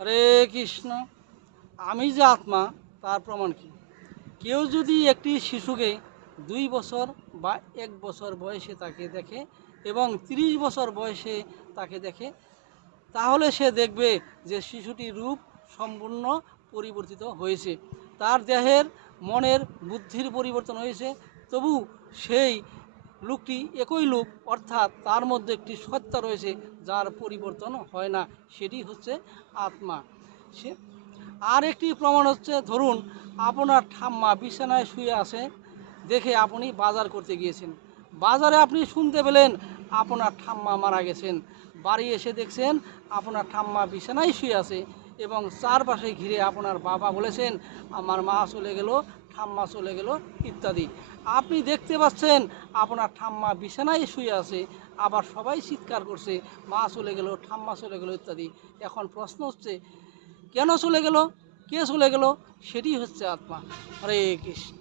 হরে কৃষ্ণ। আমি যে আত্মা তার প্রমাণ কি? কেউ যদি একটি শিশুকে 2 বছর বা 1 বছর বয়সে তাকে দেখে এবং 30 বছর বয়সে তাকে দেখে, তাহলে সে দেখবে যে শিশুটির রূপ সম্পূর্ণ পরিবর্তিত হয়েছে। তার দেহের, মনের, বুদ্ধির পরিবর্তন হয়েছে। তবু সেই লোকটি একই লোক, অর্থাৎ তার মধ্যে একটি সত্তা রয়েছে যার পরিবর্তন হয় না, সেটি হচ্ছে আত্মা। সে আর একটি প্রমাণ হচ্ছে, ধরুন আপনার ঠাম্মা বিছানায় শুয়ে আছে, দেখে আপনি বাজার করতে গিয়েছেন। বাজারে আপনি শুনতে পেলেন আপনার ঠাম্মা মারা গেছেন। বাড়ি এসে দেখছেন আপনার ঠাম্মা বিছানায় শুয়ে আছে এবং চারপাশে ঘিরে আপনার বাবা বলেছেন আমার মা চলে গেল, ঠাম্মা চলে গেল ইত্যাদি। আপনি দেখতে পাচ্ছেন আপনার ঠাম্মা বিছানায় শুয়ে আছে, আবার সবাই চিৎকার করছে মা চলে গেল, ঠাম্মা চলে গেল ইত্যাদি। এখন প্রশ্ন হচ্ছে, কেন চলে গেল, কে চলে গেল? সেটি হচ্ছে আত্মা। হরে কৃষ্ণ।